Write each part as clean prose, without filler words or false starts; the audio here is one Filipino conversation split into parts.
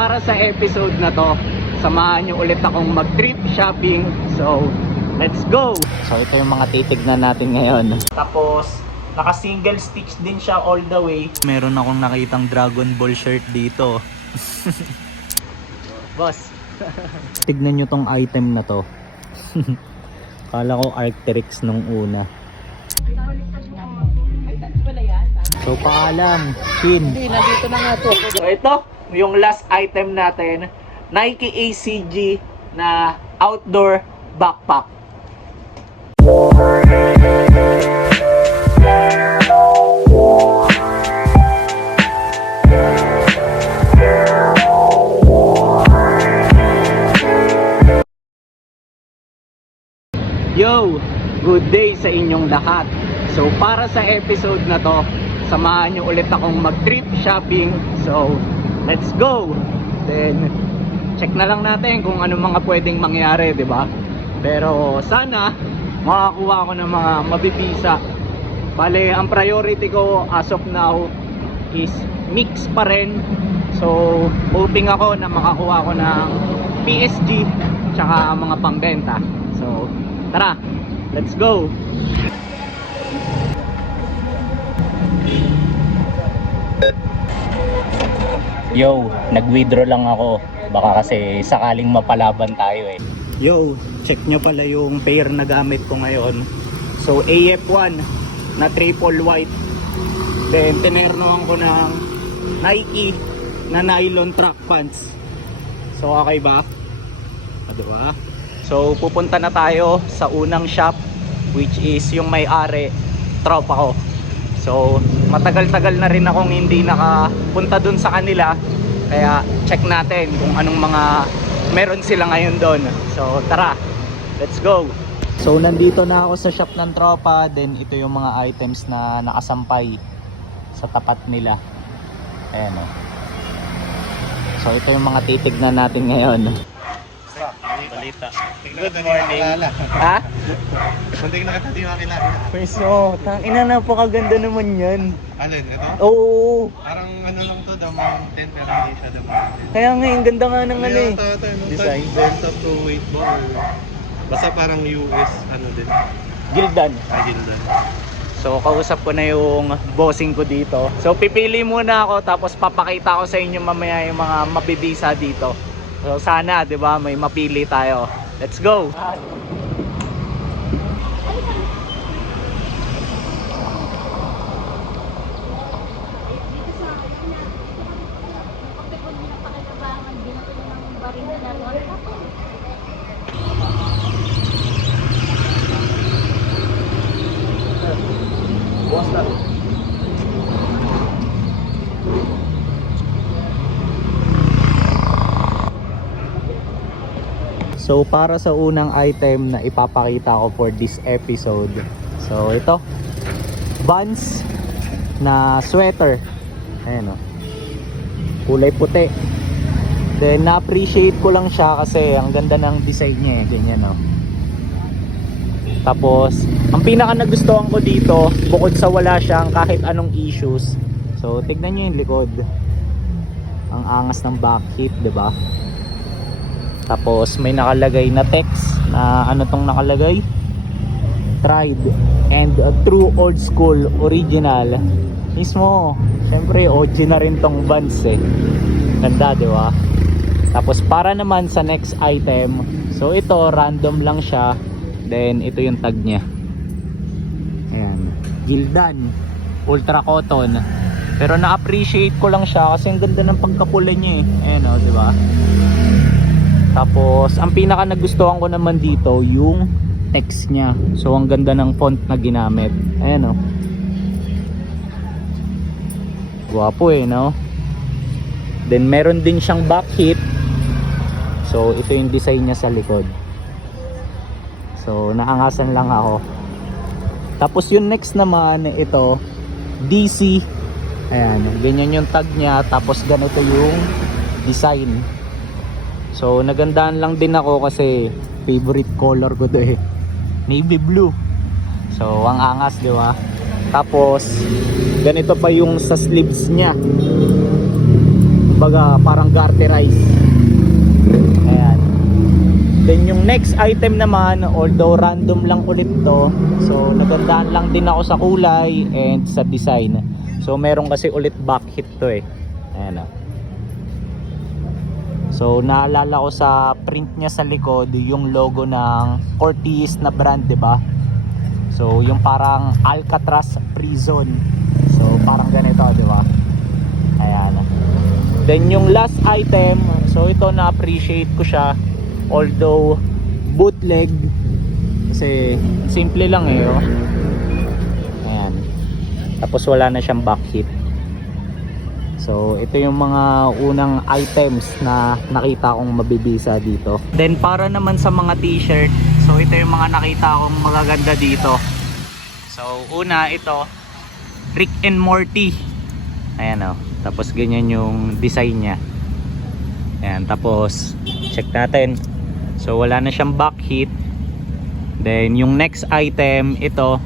para sa episode na to, samahan nyo ulit akong mag-trip shopping. So, let's go! So, ito yung mga titignan natin ngayon. Tapos, naka-single stitch din siya all the way. Meron akong nakitang Dragon Ball shirt dito. Boss, tignan nyo tong item na to. Kala ko Arc'teryx nung una. So paalam, Shin. Hindi, nandito na nga to. So ito, yung last item natin, Nike ACG na outdoor backpack. Yo! Good day sa inyong lahat. So para sa episode na to, samahan nyo ulit akong mag-trip shopping. So let's go! Then check na lang natin kung ano mga pwedeng mangyari, di ba? Pero sana makakuha ko ng mga mabibisa. Bale, ang priority ko as of now is mix pa rin. So hoping ako na makakuha ko ng PSG tsaka mga pambenta. So tara, let's go! Yo, nag-withdraw lang ako. Baka kasi sakaling mapalaban tayo eh. Yo, check nyo pala yung pair na gamit ko ngayon. So AF1 na triple white. Then tinernohan ko ng Nike na nylon track pants. So okay ba? Diba? So pupunta na tayo sa unang shop, which is yung may-ari, tropa ko. So matagal-tagal na rin akong hindi nakapunta dun sa kanila. Kaya check natin kung anong mga meron sila ngayon doon. So tara, let's go! So nandito na ako sa shop ng tropa. Then ito yung mga items na nakasampay sa tapat nila. Ayan o. So ito yung mga titignan natin ngayon. Balita. Good morning. Ha? Muntik na kita di makilala. Pwesto, tangina, napakaganda naman yan. Alin, ito? Oo. Parang ano lang to, the mountain, pero hindi siya the mountain. Kaya nga, yung ganda nga ng ano eh. Design. Delta Pro Weight Ball. Basta parang US, ano din. Gildan. Gildan. So kausap ko na yung bossing ko dito. So pipili muna ako, tapos papakita ko sa inyo mamaya yung mga mabibisa dito. So sana, 'di ba, may mapili tayo. Let's go. So para sa unang item na ipapakita ko for this episode, so ito, Vans na sweater. Ayan o, kulay puti. Then na-appreciate ko lang siya kasi ang ganda ng design niya eh, ganyan o. Tapos ang pinaka nagustuhan ko dito, bukod sa wala siyang kahit anong issues, so tignan nyo yung likod, ang angas ng back hip, diba? Tapos may nakalagay na text na ano tong nakalagay, tried and a true old school original. Mismo, syempre OG na rin tong Vans eh. Ganda, di ba? Tapos para naman sa next item, so ito random lang siya. Then ito yung tag niya. Ayan, Gildan Ultra Cotton. Pero na-appreciate ko lang siya kasi ang ganda ng pagkakulay niya eh. Ayan o, di ba? Tapos ang pinaka nagustuhan ko naman dito yung text niya. So ang ganda ng font na ginamit. Ayan o. Gwapo eh, no? Then meron din siyang back hip. So ito yung design niya sa likod. So naangasan lang ako. Tapos yung next naman, ito DC. Ayan, ganyan yung tag niya. Tapos ganito yung design. So nagandaan lang din ako kasi favorite color ko to eh, navy blue. So ang angas, di ba? Tapos ganito pa yung sa sleeves niya. Kumbaga parang garterize. Ayan. Then yung next item naman, although random lang ulit to, so nagandaan lang din ako sa kulay and sa design. So meron kasi ulit back hit to eh. Ayan o. So naalala ko sa print niya sa likod yung logo ng Cortez na brand, 'di ba? So yung parang Alcatraz prison. So parang ganito, 'di ba? Ayan. Then yung last item, so ito na-appreciate ko siya, although bootleg kasi simple lang eh, oh. Ayan. Tapos wala na siyang back hit. So ito yung mga unang items na nakita kong mabibisa dito. Then para naman sa mga t-shirt, so ito yung mga nakita kong magaganda dito. So una ito, Rick and Morty. Ayan o. Tapos ganyan yung design niya. Ayan, tapos check natin. So wala na siyang back hit. Then yung next item, ito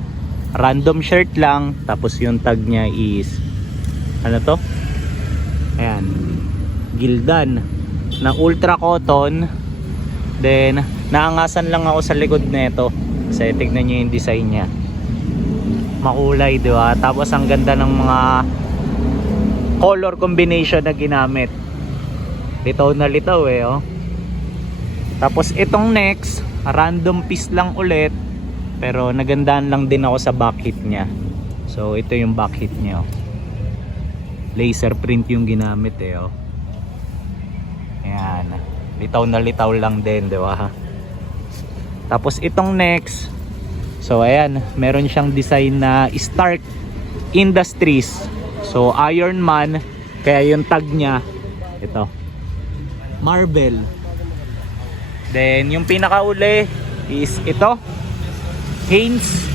random shirt lang. Tapos yung tag niya is ano to? Ayan, Gildan na ultra cotton. Then naangasan lang ako sa likod nito kasi tignan niyo yung design niya. Makulay, di ba? Tapos ang ganda ng mga color combination na ginamit. Litaw na litaw eh, oh. Tapos itong next, random piece lang ulit, pero nagandaan lang din ako sa back hit niya. So ito yung back hit niya, oh. Laser print yung ginamit eh, oh. Ayan, litaw na litaw lang din, di ba? Tapos itong next, so ayan, meron siyang design na Stark Industries. So Iron Man, kaya yung tag niya ito, Marvel. Then yung pinakauli is ito, Hanes.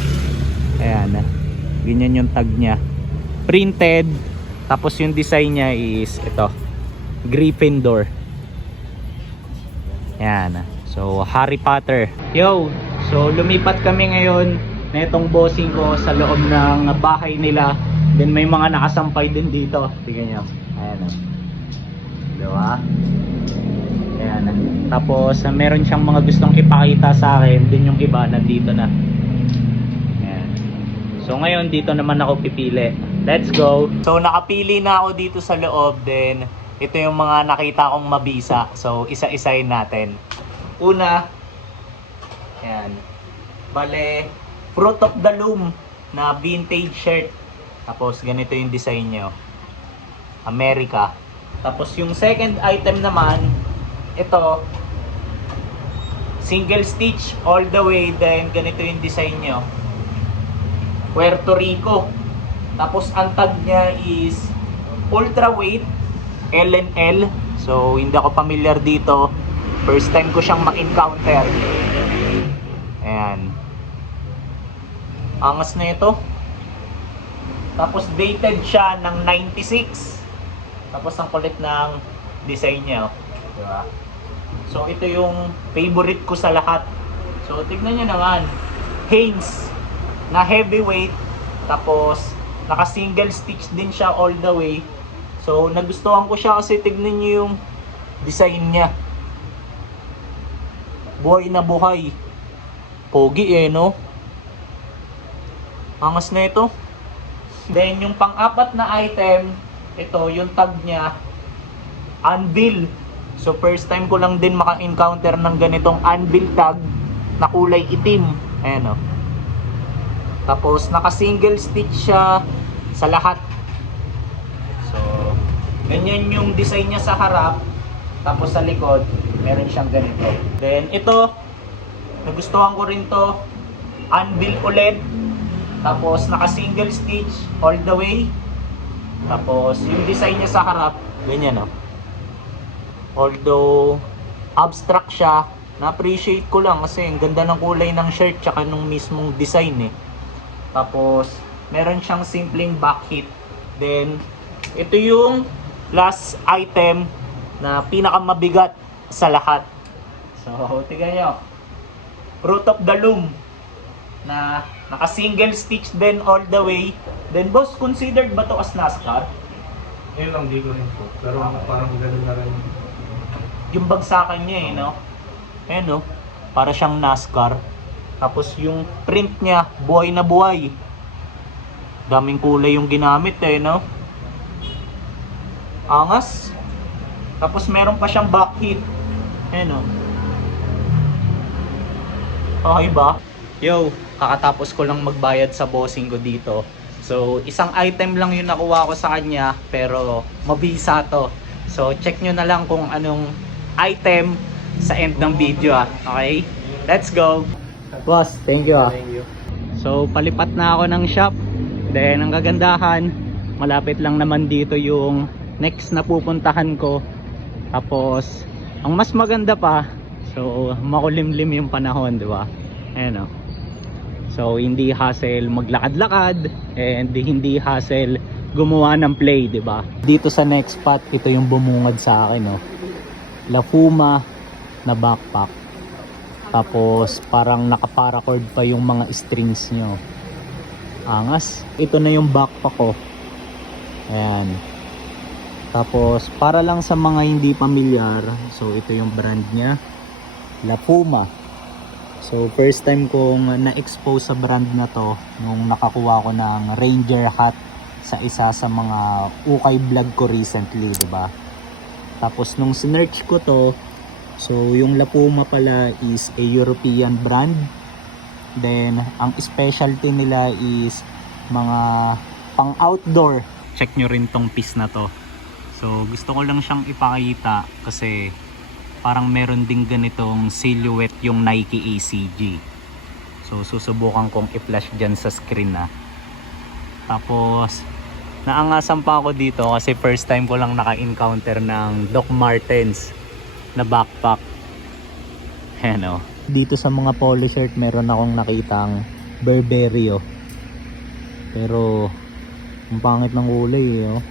Ayan, ganyan yung tag niya, printed. Tapos yung design niya is ito, Gryffindor. Ayan, so Harry Potter. Yo, so lumipat kami ngayon na itong bossing ko sa loob ng bahay nila. Then may mga nakasampay din dito. Tingnan nyo. Ayan o. Diba? Ayan. Tapos meron siyang mga gustong ipakita sa akin. Din yung iba nandito na. Ayan. So ngayon dito naman ako pipili. Let's go. So nakapili na ako dito sa loob. Then ito yung mga nakita kong mabisa. So isa-isahin natin. Una. Ayan. Bale, Fruit of the Loom na vintage shirt. Tapos ganito yung design nyo, America. Tapos yung second item naman, ito single stitch all the way. Then ganito yung design nyo, Puerto Rico. Tapos ang tag nya is ultra weight L&L. So hindi ako familiar dito, first time ko siyang ma-encounter. Ayan, angas na ito. Tapos dated siya ng 96. Tapos ang kulit ng design niya, oh. Diba? So ito yung favorite ko sa lahat. So tignan nyo naman, Hanes na heavyweight. Tapos naka single stitch din siya all the way. So nagustuhan ko siya kasi tignan nyo yung design niya. Buhay na buhay. Pogi eh, no? Angas na ito. Then yung pang-apat na item, ito yung tag niya, Anvil. So first time ko lang din maka-encounter ng ganitong Anvil tag na kulay itim. Ayan o. Tapos naka single stitch siya sa lahat. So ganyan yung design niya sa harap. Tapos sa likod meron siyang ganito. Then ito, nagustuhan ko rin to, Anvil ulit. Tapos naka single stitch all the way. Tapos yung design niya sa harap, ganyan o. Although abstract siya, na-appreciate ko lang kasi ang ganda ng kulay ng shirt tsaka nung mismong design eh. Tapos meron siyang simpleng back hit. Then ito yung last item na pinakamabigat sa lahat. So tingnan nyo, Fruit of the Loom na naka single stitch din all the way. Then boss, considered ba to as NASCAR? Yun lang, di ko rin po. Pero parang ganun na rin. Yung bagsakan niya eh, no? Ayan, no? Para siyang NASCAR. Tapos yung print niya, buhay na buhay. Daming kulay yung ginamit eh, no? Angas. Tapos meron pa siyang back hit. Ayan, no? Okay ba? Yo, kakatapos ko lang magbayad sa bossing ko dito. So, isang item lang yung nakuha ko sa kanya, pero mabisa to. So, check nyo na lang kung anong item sa end ng video Okay? Let's go! Boss, thank you Thank you. So, palipat na ako ng shop. Then, ang kagandahan, malapit lang naman dito yung next na pupuntahan ko. Tapos, ang mas maganda pa, so, makulimlim yung panahon, di ba? Ayan o. So, hindi hassle maglakad-lakad and hindi hassle gumawa ng play, di ba? Dito sa next spot, ito yung bumungad sa akin, no? La Fuma na backpack. Tapos, parang nakaparacord pa yung mga strings nyo. Angas. Ito na yung backpack ko. Ayan. Tapos, para lang sa mga hindi pamilyar, so ito yung brand niya, La Fuma. So, first time kong na-expose sa brand na to nung nakakuha ko ng Ranger hat sa isa sa mga ukay vlog ko recently, diba? Tapos, nung sinearch ko to, so yung La Fuma pala is a European brand. Then, ang specialty nila is mga pang outdoor. Check nyo rin tong piece na to. So, gusto ko lang siyang ipakita kasi parang meron ding ganitong silhouette yung Nike ACG. So, susubukan kong i-flash dyan sa screen na. Tapos, naangasan pa ako dito kasi first time ko lang naka-encounter ng Doc Martens na backpack. Ayan o. Dito sa mga polo shirt meron akong nakitang Burberry oh. Pero, ang pangit ng kulay eh oh.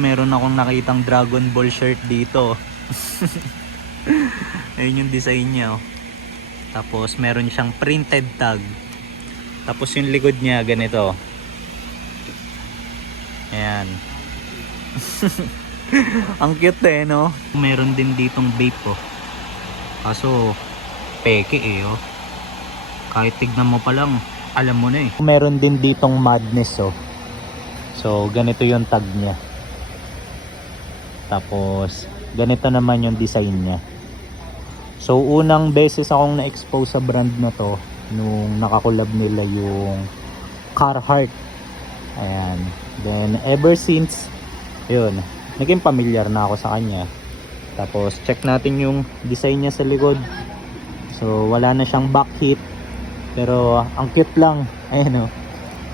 Meron akong nakitang Dragon Ball shirt dito. Ayun yung design niya oh. Tapos meron siyang printed tag. Tapos yung likod niya ganito. Ayan. Ang cute eh no. Meron din ditong vape oh. Kaso peke eh oh. Kahit tignan mo pa lang alam mo na eh. Meron din ditong Madness oh. So ganito yung tag niya. Tapos, ganito naman yung design niya. So, unang beses akong na-expose sa brand na to nung nakakulab nila yung Carhartt. Ayan. Then, ever since, yun, naging familiar na ako sa kanya. Tapos, check natin yung design niya sa likod. So, wala na siyang back hit. Pero, ang cute lang. Ayan o.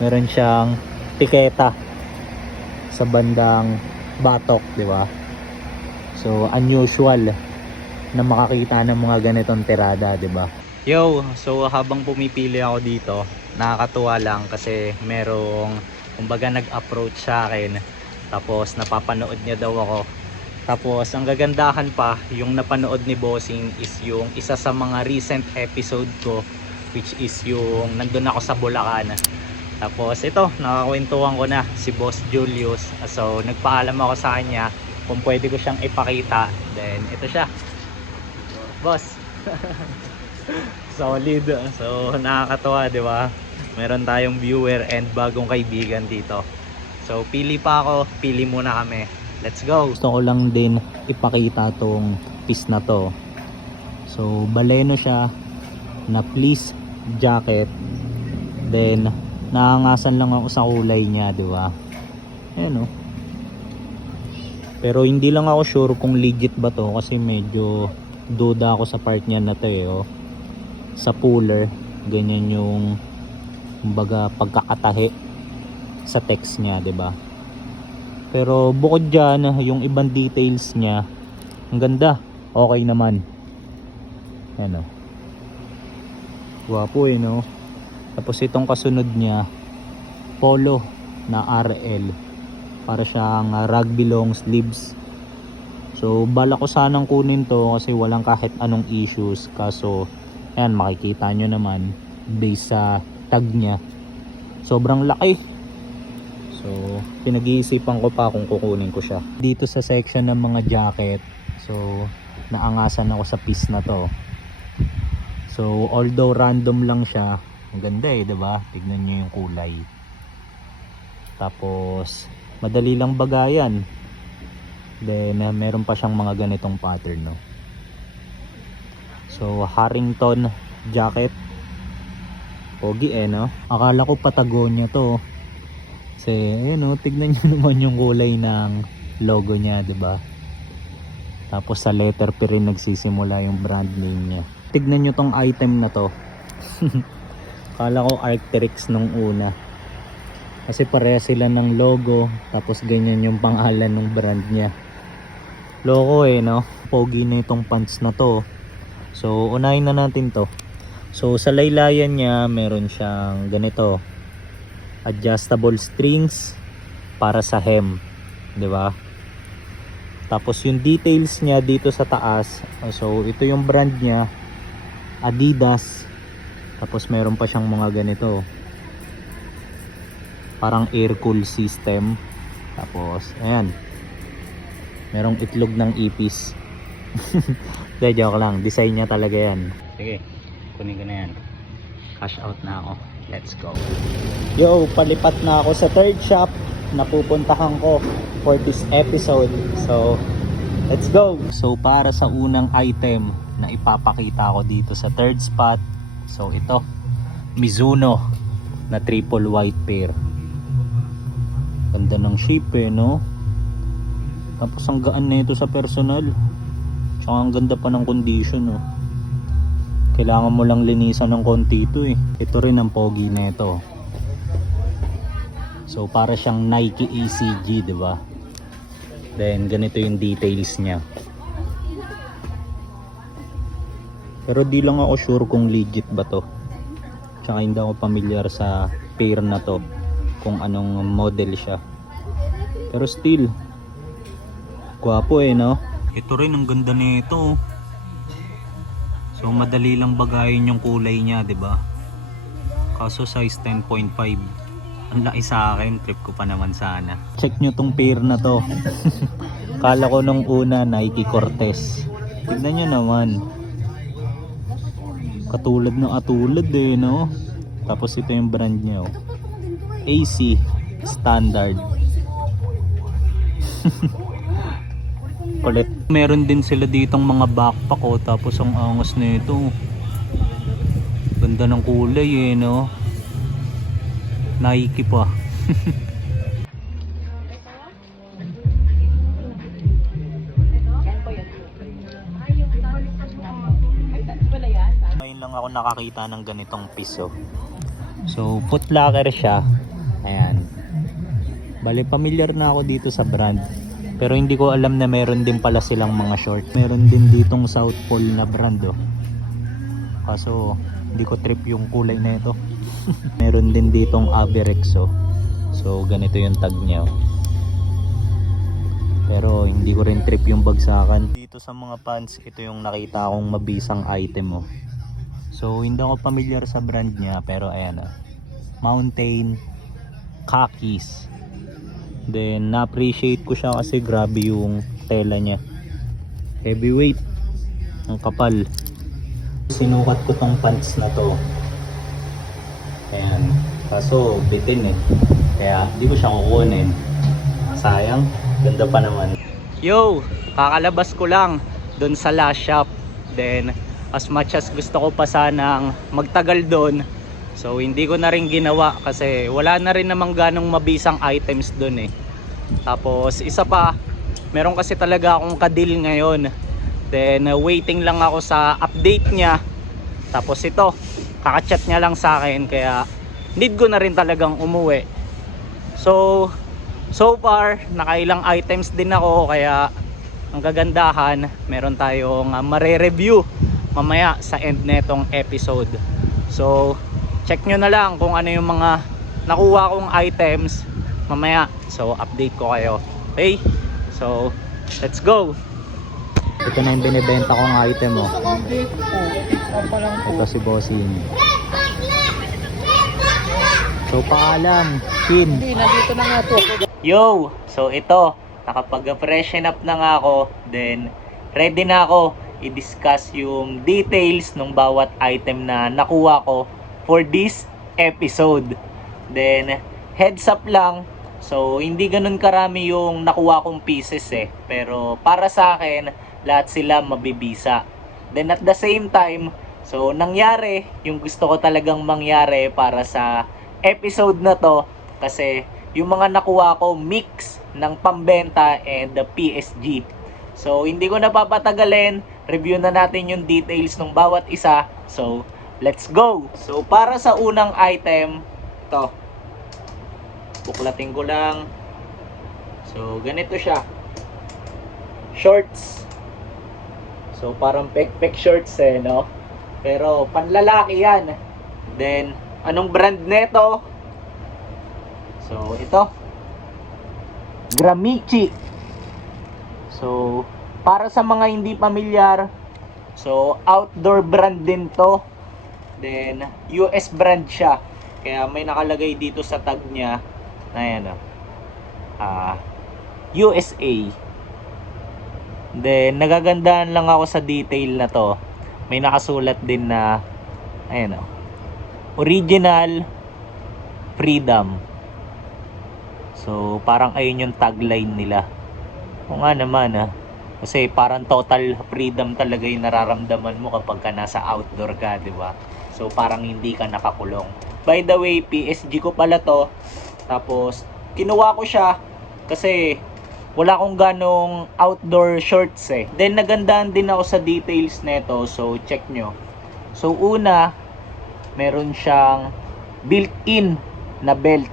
Meron siyang tiketa sa bandang batok, di ba? So, unusual na makakita ng mga ganitong tirada, 'di ba? Yo, so habang pumipili ako dito, nakakatuwa lang kasi merong kumbaga nag-approach sa akin. Tapos napapanood niya daw ako. Tapos ang gagandahan pa, yung napanood ni Bossing is yung isa sa mga recent episode ko, which is yung nandun ako sa Bulacan. Tapos ito, nakakwentuhan ko na si Boss Julius. So nagpaalam ako sa kanya kung pwede ko siyang ipakita. Then ito siya. Boss. Solid. So nakakatuwa, di ba? Meron tayong viewer and bagong kaibigan dito. So pili pa ako, pili muna kami. Let's go. Gusto ko lang din ipakita tong piece na to. So baleno siya na fleece jacket. Then naangasan lang ako sa kulay niya, di ba? Ayan oh. Pero hindi lang ako sure kung legit ba to kasi medyo duda ako sa part niya na to eh oh. Sa puller, ganyan yung kumbaga pagkakatahi sa text niya, 'di ba? Pero bukod diyan, yung ibang details niya, ang ganda. Okay naman. Ayan oh. Gwapo eh no. Tapos itong kasunod niya, polo na RL. Para siyang rugby long sleeves. So bala ko sanang kunin to kasi walang kahit anong issues, kaso ayan, makikita nyo naman based sa tag nya sobrang laki. So pinag-iisipan ko pa kung kukunin ko siya. Dito sa section ng mga jacket, so naangasan ako sa piece na to. So although random lang siya, ang ganda eh, 'di ba? Tignan niyo yung kulay. Tapos madali lang bagayan. Then meron pa siyang mga ganitong pattern, no. So Harrington jacket. Pogi eh, no. Akala ko Patagonia to. Kasi ayun, no, tignan niyo naman yung kulay ng logo niya, 'di ba? Tapos sa letter P rin nagsisimula yung brand name niya. Tignan niyo tong item na to. Akala ko Arc'teryx nung una. Kasi pareha sila ng logo, tapos ganyan yung pangalan ng brand niya. Loko eh, no? Pogi na itong pants na to. So unahin na natin to. So sa laylayan niya meron siyang ganito, adjustable strings para sa hem, 'di ba? Tapos yung details niya dito sa taas, so ito yung brand niya, Adidas. Tapos meron pa siyang mga ganito, parang air cool system. Tapos ayan, merong itlog ng ipis. De, joke lang, design niya talaga yan. Sige, kunin ko na yan. Cash out na ako, let's go. Yo, palipat na ako sa third shop na pupuntahan ko for this episode. So let's go. So para sa unang item na ipapakita ko dito sa third spot, so ito, Mizuno na triple white pair. Ganda ng shape eh, no? Tapos ang gaan na ito sa personal. Tsaka ang ganda pa ng condition, no? Kailangan mo lang linisan ng konti ito eh. Ito rin ang pogi na ito. So para siyang Nike ACG, 'di ba? Then ganito yung details niya. Pero di lang ako sure kung legit ba to. Tsaka hindi ako familiar sa pair na to, kung anong model siya. Pero still, gwapo eh, no? Ito rin ang ganda nito. So madali lang bagayin yung kulay niya, 'di ba? Kaso size 10.5. Ang laki sa akin, trip ko pa naman sana. Check nyo tong pair na to. Kala ko nung una Nike Cortez. Tignan nyo naman. Katulad ng atulad eh, no? Tapos ito yung brand niya, oh. AC Standard. Kulit. Meron din sila ditong mga backpack, oh. Tapos ang angas na ito. Ganda ng kulay eh, no? Nike pa. Ngayon lang ako nakakita ng ganitong piso. So foot locker siya. Ayan. Bali familiar na ako dito sa brand. Pero hindi ko alam na meron din pala silang mga short. Meron din ditong South Pole na brand, oh. Kaso hindi ko trip yung kulay na ito. Meron din ditong Avirex, oh. So ganito yung tag niya, oh. Pero hindi ko rin trip yung bagsakan. Dito sa mga pants, ito yung nakita akong mabisang item, oh. So hindi ako familiar sa brand niya, pero ayan, oh. Mountain Khakis. Then na-appreciate ko siya kasi grabe yung tela niya. Heavyweight. Ang kapal. Sinukat ko tong pants na to. Ayan. Kaso bitin eh. Kaya di ko siya kukunin. Sayang. Ganda pa naman. Yo! Kakalabas ko lang dun sa last shop. Then as much as gusto ko pa sanang magtagal dun, so hindi ko na rin ginawa kasi wala na rin namang ganong mabisang items dun eh. Tapos isa pa, meron kasi talaga akong kadil ngayon. Then waiting lang ako sa update niya. Tapos ito, kakachat niya lang sa akin, kaya need ko na rin talagang umuwi. So far nakailang items din ako, kaya ang gagandahan, meron tayong mare-review mamaya sa end netong episode. So check nyo na lang kung ano yung mga nakuha kong items mamaya. So update ko kayo. Okay, so let's go. Ito na yung binibenta kong item, oh. Hindi po. Pa lang po. Ito si Bossing. So, paalam, Shin. Hindi, nandito na nga po ako. Yo! So, ito. Nakapag-freshen up na nga ako. Then, ready na ako i-discuss yung details ng bawat item na nakuha ko for this episode. Then, heads up lang. So, hindi ganun karami yung nakuha kong pieces eh. Pero, para sa akin, lahat sila mabibisa. Then, at the same time, so, nangyari yung gusto ko talagang mangyari para sa episode na to. Kasi, yung mga nakuha ko, mix ng pambenta and the PSG. So, hindi ko na papatagalin. Review na natin yung details ng bawat isa. So, let's go! So, para sa unang item, ito. Buklatin ko lang. So, ganito siya. Shorts. So, parang pek-pek shorts eh, no? Pero, panlalaki yan. Then, anong brand neto? So, ito. Gramici. So, para sa mga hindi pamilyar, so, outdoor brand din to. Then, US brand siya. Kaya may nakalagay dito sa tag niya. Ayan, USA. Then, nagagandahan lang ako sa detail na to. May nakasulat din na, ayan, Original Freedom. So, parang ayun yung tagline nila. O nga naman, kasi parang total freedom talaga yung nararamdaman mo kapag ka nasa outdoor ka, di ba? So, parang hindi ka nakakulong. By the way, PSG ko pala to. Tapos, kinuha ko siya kasi wala akong ganong outdoor shorts eh. Then, nagandahan din ako sa details neto. So, check nyo. So, una, meron siyang built-in na belt.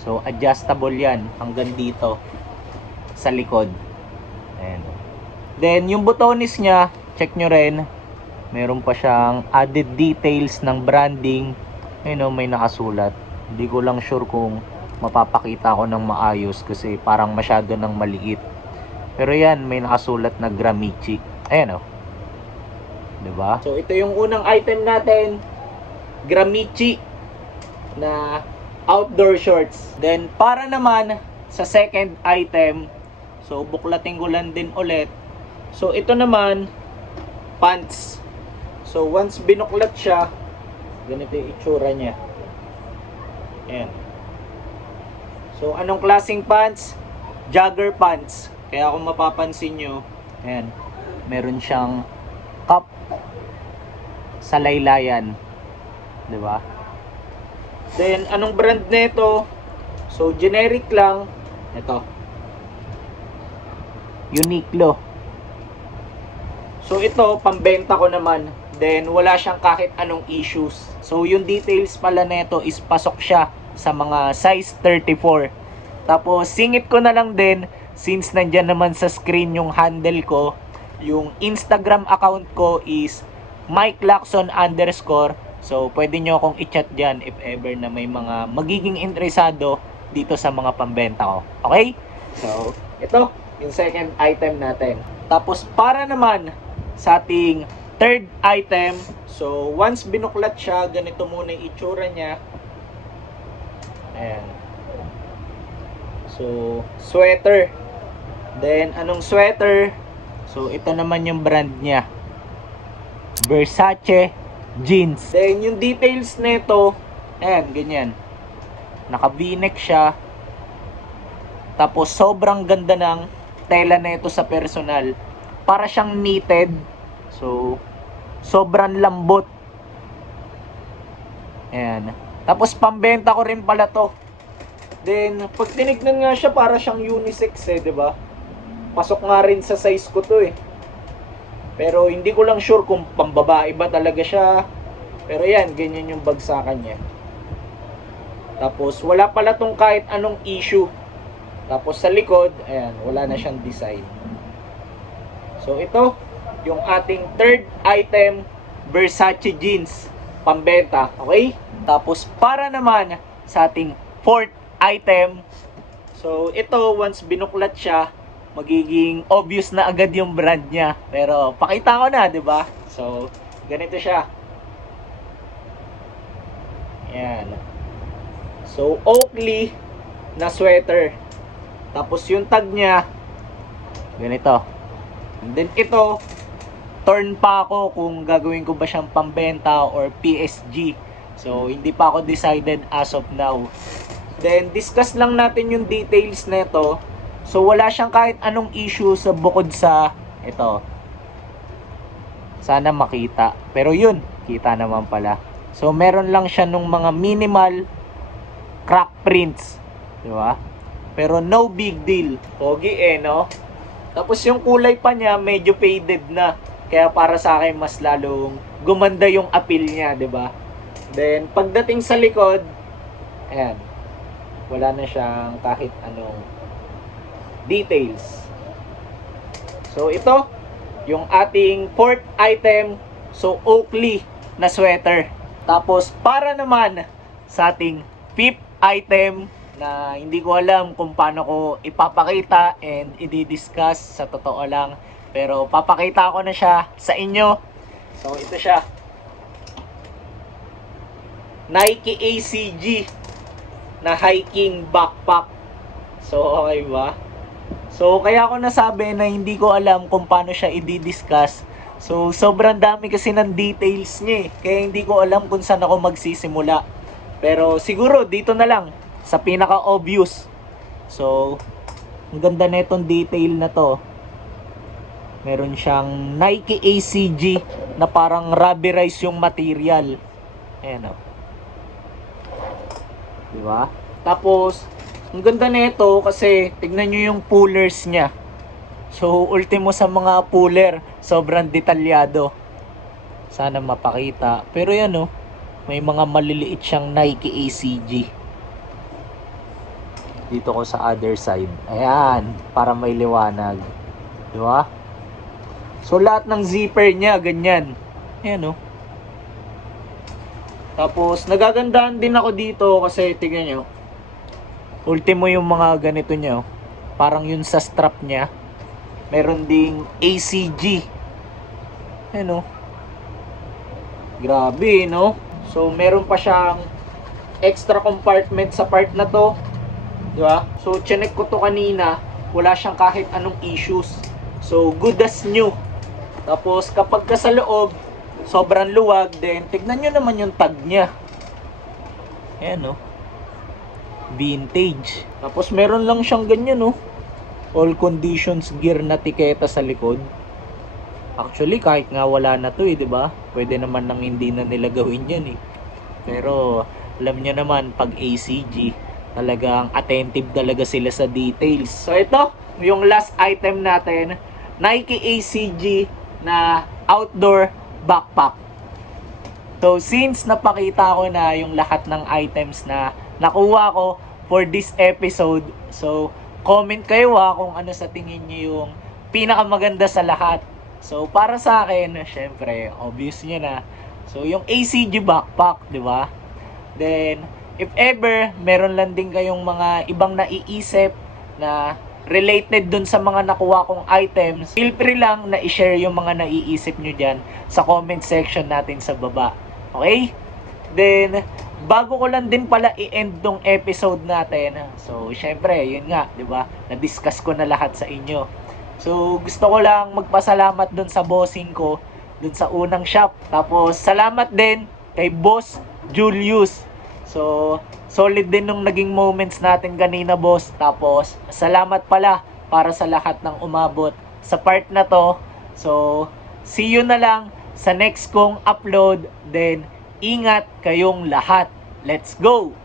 So, adjustable yan hanggang dito sa likod. Ayan. Then, yung butones niya, check nyo rin. Meron pa siyang added details ng branding. Ayun, may nakasulat. Hindi ko lang sure kung mapapakita ko ng maayos kasi parang masyado ng maliit. Pero yan, may nakasulat na Gramici. Ayan, diba? So, ito yung unang item natin. Gramici na outdoor shorts. Then, para naman sa second item, so, buklatin ko lang din ulit. So, ito naman, pants. So, once binuklat siya, ganito yung itsura niya. Ayan. So, anong klaseng pants? Jogger pants. Kaya kung mapapansin nyo, ayan, meron siyang cup sa laylayan. Diba? Then, anong brand nito? So, generic lang. Ito. Uniqlo. So, ito, pambenta ko naman. Then, wala siyang kahit anong issues. So, yung details pala nito is pasok siya sa mga size 34. Tapos, singit ko na lang din, since nandyan naman sa screen yung handle ko, yung Instagram account ko is MikeLacson_. So, pwede nyo akong i-chat dyan if ever na may mga magiging interesado dito sa mga pambenta ko. Okay? So, ito, yung second item natin. Tapos, para naman sa ating third item, so, once binuklat siya, ganito muna yung itsura niya. Ayan. So, sweater. Then, anong sweater? So, ito naman yung brand niya. Versace jeans. Then, yung details nito, ayan, ganyan. Naka V-neck siya. Tapos, sobrang ganda ng tela nito sa personal. Para siyang knitted. So, sobrang lambot. Ayan. Tapos, pambenta ko rin pala to. Then, pag tinignan nga siya, para siyang unisex eh, diba? Pasok nga rin sa size ko to eh. Pero, hindi ko lang sure kung pambabae ba talaga siya. Pero yan, ganyan yung bagsakan niya. Tapos, wala pala tong kahit anong issue. Tapos, sa likod, ayan, wala na siyang design. So, ito, yung ating third item, Versace jeans, pambenta, okay? Tapos, para naman sa ating fourth item, so, ito, once binuklat siya, magiging obvious na agad yung brand niya. Pero pakita ko na, 'di ba? So, ganito siya. Yan. So, Oakley na sweater. Tapos yung tag niya, ganito. And then ito, torn pa ako kung gagawin ko ba siyang pambenta or PSG. So, hindi pa ako decided as of now. Then, discuss lang natin yung details na ito. So, wala siyang kahit anong issue sa bukod sa ito. Sana makita. Pero yun, kita naman pala. So, meron lang siya nung mga minimal crack prints. Di ba? Pero no big deal. Pogi no? Tapos yung kulay pa niya, medyo faded na. Kaya para sa akin, mas lalong gumanda yung appeal niya, di ba? Then, pagdating sa likod, ayan. Wala na siyang kahit anong details. So, ito, yung ating fourth item. So, Oakley na sweater. Tapos, para naman sa ating fifth item na hindi ko alam kung paano ko ipapakita and i-discuss sa totoo lang. Pero, papakita ko na siya sa inyo. So, ito siya. Nike ACG na hiking backpack. So, okay ba? So, kaya ako nasabi na hindi ko alam kung paano siya i-discuss. So, sobrang dami kasi ng details niya Kaya hindi ko alam kung saan ako magsisimula. Pero, siguro dito na lang sa pinaka-obvious. So, ang ganda na itong detail na to. Meron siyang Nike ACG na parang rubberized yung material. Ayan o. Diba? Tapos, ang ganda nito kasi tignan nyo yung pullers niya. So, ultimo sa mga puller, sobrang detalyado. Sana mapakita. Pero yan may mga maliliit siyang Nike ACG. Dito ko sa other side. Ayan, para may liwanag. Diba? So, lahat ng zipper niya, ganyan. Ayan Tapos, nagagandahan din ako dito kasi tignan nyo. Ultimo yung mga ganito nyo. Parang yun sa strap niya. Meron ding ACG. Ayan Grabe, no? So, meron pa siyang extra compartment sa part na to. Diba? So, chinek ko to kanina. Wala siyang kahit anong issues. So, good as new. Tapos, kapag ka sa loob, sobrang luwag din. Tignan nyo naman yung tag niya. Ayan vintage. Tapos meron lang siyang ganyan all conditions gear na tiketa sa likod. Actually kahit nga wala na to di ba? Pwede naman nang hindi na nila gawin yan Pero alam niyo naman pag ACG talagang attentive talaga sila sa details. So ito, yung last item natin, Nike ACG na outdoor backpack. So since napakita ko na yung lahat ng items na nakuha ko for this episode, so comment kayo kung ano sa tingin niyo yung pinakamaganda sa lahat. So para sa akin, syempre obvious niyo na. So yung ACG backpack, di ba? Then if ever meron lang din kayong mga ibang naiisip na related dun sa mga nakuha kong items, feel free lang na i-share yung mga naiisip nyo dyan sa comment section natin sa baba. Okay? Then, bago ko lang din pala i-end tong episode natin. So, syempre, yun nga, di ba? Na-discuss ko na lahat sa inyo. So, gusto ko lang magpasalamat dun sa bossing ko, dun sa unang shop. Tapos, salamat din kay Boss Julius. So, solid din nung naging moments natin kanina, boss. Tapos, salamat pala para sa lahat ng umabot sa part na to. So, see you na lang sa next kong upload. Then, ingat kayong lahat. Let's go!